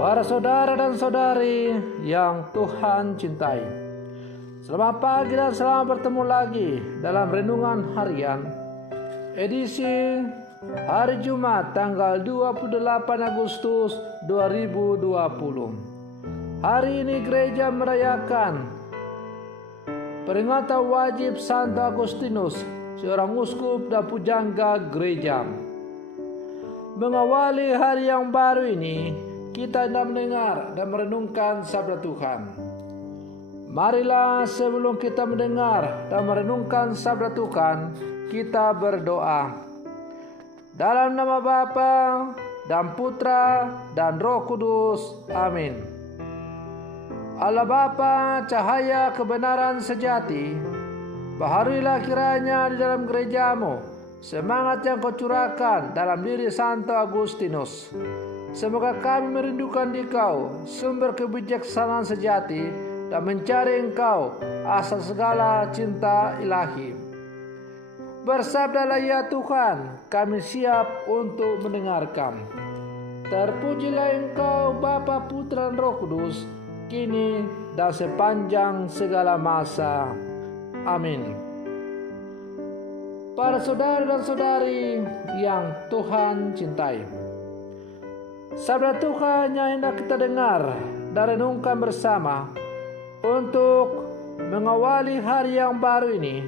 Para saudara dan saudari yang Tuhan cintai, selamat pagi dan selamat bertemu lagi dalam Renungan Harian edisi hari Jumat tanggal 28 Agustus 2020. Hari ini gereja merayakan peringatan wajib Santo Agustinus, seorang uskup dan pujangga gereja. Mengawali hari yang baru ini, kita hendak mendengar dan merenungkan sabda Tuhan. Marilah sebelum kita mendengar dan merenungkan sabda Tuhan, kita berdoa. Dalam nama Bapa dan Putra dan Roh Kudus. Amin. Allah Bapa, cahaya kebenaran sejati, baharuilah kiranya di dalam gerejamu semangat yang kau curahkan dalam diri Santo Agustinus. Semoga kami merindukan Dikau, sumber kebijaksanaan sejati, dan mencari Engkau, asal segala cinta ilahi. Bersabdalah ya Tuhan, kami siap untuk mendengarkan. Terpujilah Engkau Bapa, Putra, dan Roh Kudus, kini dan sepanjang segala masa. Amin. Para saudara dan saudari yang Tuhan cintai, sabda Tuhan yang hendak kita dengar dan renungkan bersama untuk mengawali hari yang baru ini,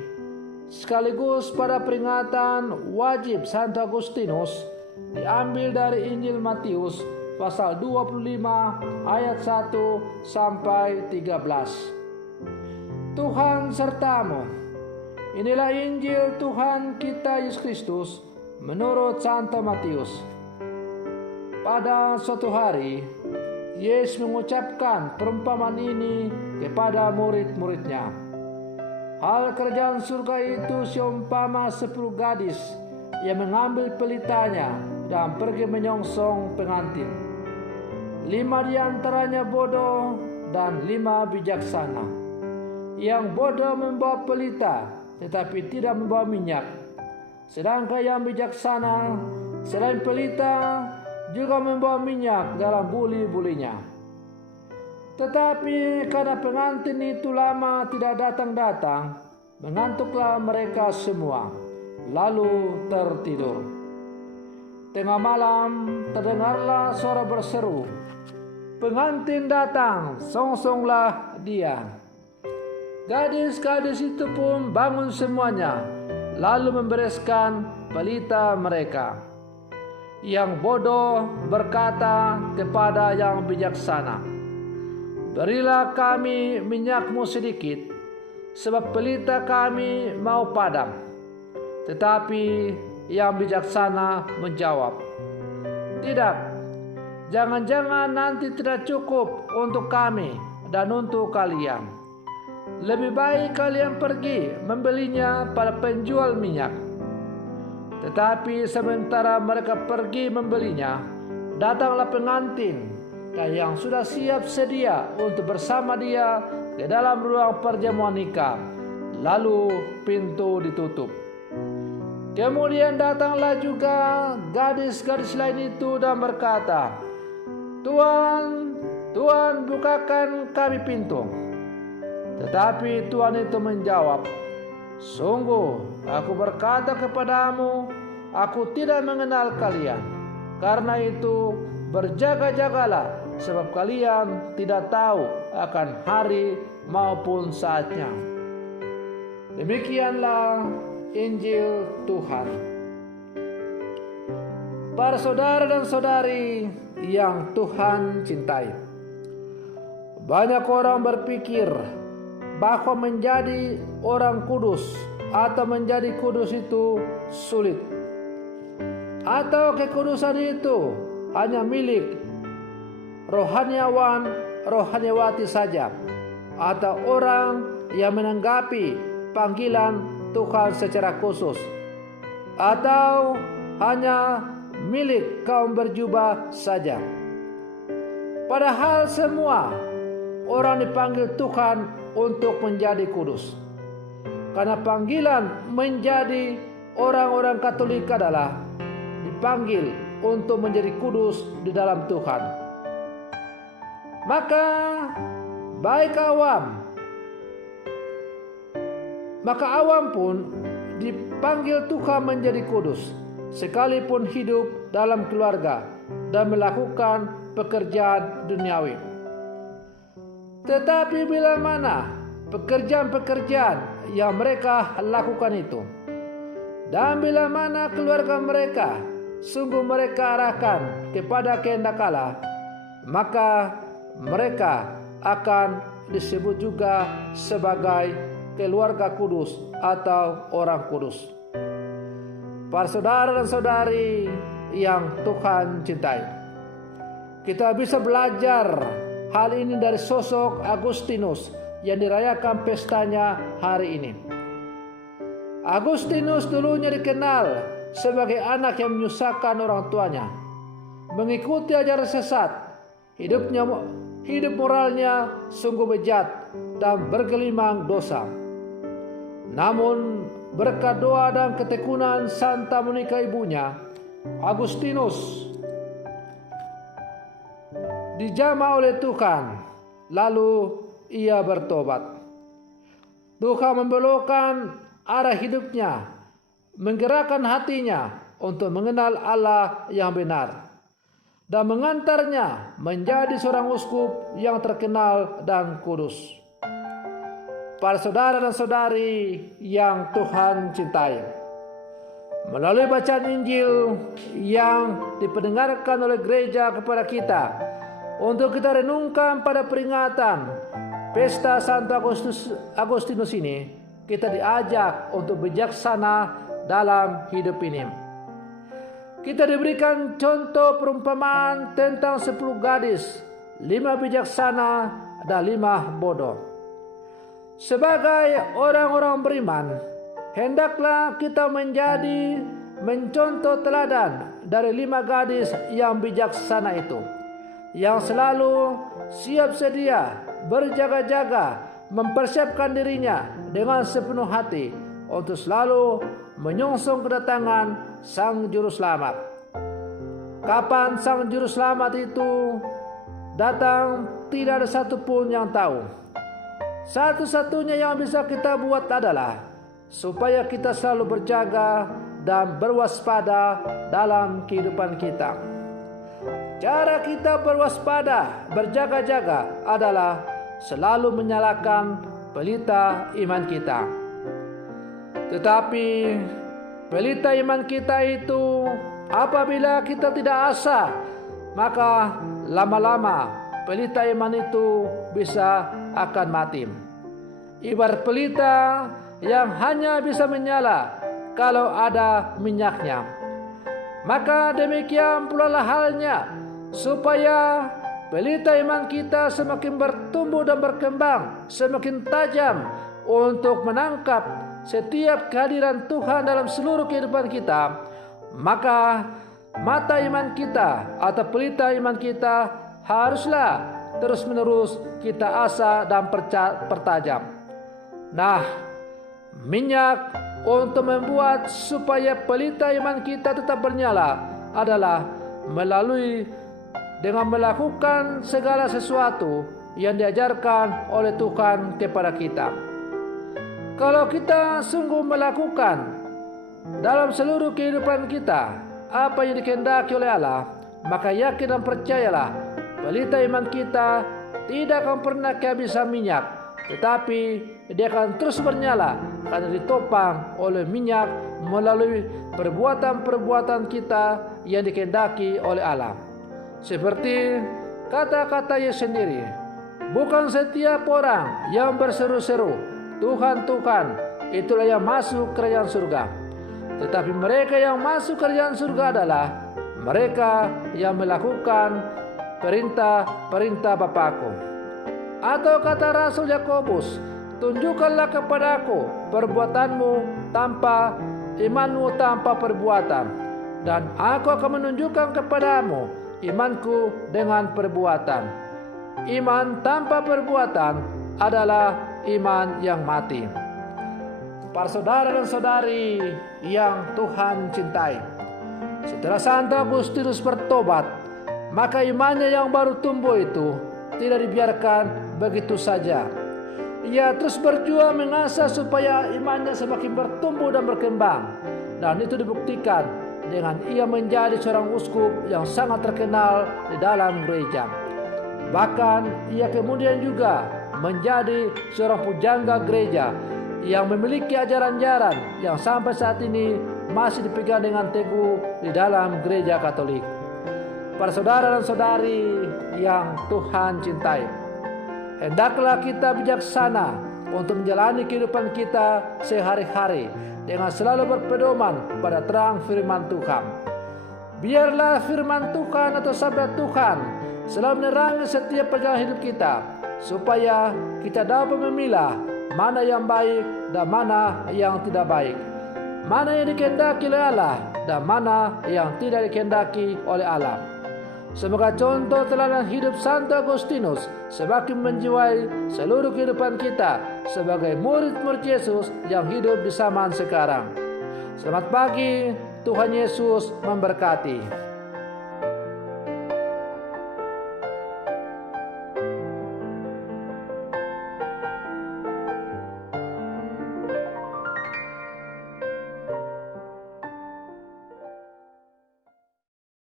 sekaligus pada peringatan wajib Santo Agustinus, diambil dari Injil Matius pasal 25 ayat 1 sampai 13. Tuhan sertamu. Inilah Injil Tuhan kita Yesus Kristus menurut Santo Matius. Pada suatu hari, Yesus mengucapkan perumpamaan ini kepada murid-muridnya. Hal kerajaan surga itu seumpama 10 gadis yang mengambil pelitanya dan pergi menyongsong pengantin. 5 di antaranya bodoh dan 5 bijaksana. Yang bodoh membawa pelita tetapi tidak membawa minyak. Sedangkan yang bijaksana selain pelita juga membawa minyak dalam buli-bulinya. Tetapi karena pengantin itu lama tidak datang-datang, mengantuklah mereka semua, lalu tertidur. Tengah malam terdengarlah suara berseru, "Pengantin datang, songsonglah dia." Gadis-gadis itu pun bangun semuanya, lalu membereskan pelita mereka. Yang bodoh berkata kepada yang bijaksana, "Berilah kami minyakmu sedikit, sebab pelita kami mau padam." Tetapi yang bijaksana menjawab, "Tidak, jangan-jangan nanti tidak cukup untuk kami dan untuk kalian. Lebih baik kalian pergi membelinya pada penjual minyak." Tetapi sementara mereka pergi membelinya, datanglah pengantin dan yang sudah siap sedia untuk bersama dia ke dalam ruang perjamuan nikah. Lalu pintu ditutup. Kemudian datanglah juga gadis-gadis lain itu dan berkata, "Tuan, Tuan, bukakan kami pintu." Tetapi Tuhan itu menjawab, "Sungguh, aku berkata kepadamu, aku tidak mengenal kalian. Karena itu, berjaga-jagalah, sebab kalian tidak tahu akan hari maupun saatnya." Demikianlah Injil Tuhan. Para saudara dan saudari yang Tuhan cintai, banyak orang berpikir bahwa menjadi orang kudus atau menjadi kudus itu sulit, atau kekudusan itu hanya milik rohaniawati saja, atau orang yang menanggapi panggilan Tuhan secara khusus, atau hanya milik kaum berjubah saja. Padahal semua orang dipanggil Tuhan untuk menjadi kudus. Karena panggilan menjadi orang-orang Katolik adalah dipanggil untuk menjadi kudus di dalam Tuhan. Maka awam pun dipanggil Tuhan menjadi kudus, sekalipun hidup dalam keluarga dan melakukan pekerjaan duniawi. Tetapi bila mana pekerjaan-pekerjaan yang mereka lakukan itu, dan bila mana keluarga mereka sungguh mereka arahkan kepada kehendak Allah, maka mereka akan disebut juga sebagai keluarga kudus atau orang kudus. Para saudara dan saudari yang Tuhan cintai, kita bisa belajar hal ini dari sosok Agustinus yang dirayakan pestanya hari ini. Agustinus dulunya dikenal sebagai anak yang menyusahkan orang tuanya, mengikuti ajaran sesat, hidup moralnya sungguh bejat dan bergelimang dosa. Namun berkat doa dan ketekunan Santa Monica ibunya, Agustinus dijamah oleh Tuhan, lalu ia bertobat. Tuhan membelokkan arah hidupnya, menggerakkan hatinya untuk mengenal Allah yang benar, dan mengantarnya menjadi seorang uskup yang terkenal dan kudus. Para saudara dan saudari yang Tuhan cintai, melalui bacaan Injil yang dipendengarkan oleh gereja kepada kita, untuk kita renungkan pada peringatan pesta Santo Agustinus ini, kita diajak untuk bijaksana dalam hidup ini. Kita diberikan contoh perumpamaan tentang 10 gadis, 5 bijaksana dan 5 bodoh. Sebagai orang-orang beriman, hendaklah kita mencontoh teladan dari 5 gadis yang bijaksana itu, yang selalu siap sedia, berjaga-jaga, mempersiapkan dirinya dengan sepenuh hati untuk selalu menyongsong kedatangan Sang Juru Selamat. Kapan Sang Juru Selamat itu datang, tidak ada satupun yang tahu. Satu-satunya yang bisa kita buat adalah supaya kita selalu berjaga dan berwaspada dalam kehidupan kita. Cara kita berwaspada, berjaga-jaga adalah selalu menyalakan pelita iman kita. Tetapi pelita iman kita itu apabila kita tidak asa, maka lama-lama pelita iman itu bisa akan mati. Ibarat pelita yang hanya bisa menyala kalau ada minyaknya. Maka demikian pula lah halnya, supaya pelita iman kita semakin bertumbuh dan berkembang, semakin tajam untuk menangkap setiap kehadiran Tuhan dalam seluruh kehidupan kita, maka mata iman kita atau pelita iman kita haruslah terus-menerus kita asah dan pertajam. Nah, minyak untuk membuat supaya pelita iman kita tetap bernyala adalah dengan melakukan segala sesuatu yang diajarkan oleh Tuhan kepada kita. Kalau kita sungguh melakukan dalam seluruh kehidupan kita apa yang dikehendaki oleh Allah, maka yakin dan percayalah, pelita iman kita tidak akan pernah kehabisan minyak, tetapi dia akan terus bernyala karena ditopang oleh minyak melalui perbuatan-perbuatan kita yang dikehendaki oleh Allah. Seperti kata-kata Yesus sendiri, bukan setiap orang yang berseru-seru, Tuhan, Tuhan, itulah yang masuk kerajaan surga. Tetapi mereka yang masuk kerajaan surga adalah mereka yang melakukan perintah-perintah Bapakku. Atau kata Rasul Yakobus, tunjukkanlah kepadaku perbuatanmu tanpa imanmu tanpa perbuatan, dan aku akan menunjukkan kepadamu imanku dengan perbuatan. Iman tanpa perbuatan adalah iman yang mati. Para saudara dan saudari yang Tuhan cintai, setelah Santo Agustinus bertobat, maka imannya yang baru tumbuh itu tidak dibiarkan begitu saja. Ia terus berjuang mengasah supaya imannya semakin bertumbuh dan berkembang. Dan itu dibuktikan dengan ia menjadi seorang uskup yang sangat terkenal di dalam gereja. Bahkan ia kemudian juga menjadi seorang pujangga gereja yang memiliki ajaran-ajaran yang sampai saat ini masih dipegang dengan teguh di dalam gereja Katolik. Para saudara dan saudari yang Tuhan cintai, hendaklah kita bijaksana untuk menjalani kehidupan kita sehari-hari dengan selalu berpedoman pada terang firman Tuhan. Biarlah firman Tuhan atau sabda Tuhan selalu menerangi setiap perjalanan hidup kita, supaya kita dapat memilah mana yang baik dan mana yang tidak baik, mana yang dikehendaki oleh Allah dan mana yang tidak dikehendaki oleh Allah. Semoga contoh teladan hidup Santo Agustinus semakin menjiwai seluruh kehidupan kita sebagai murid-murid Yesus yang hidup di zaman sekarang. Selamat pagi, Tuhan Yesus memberkati.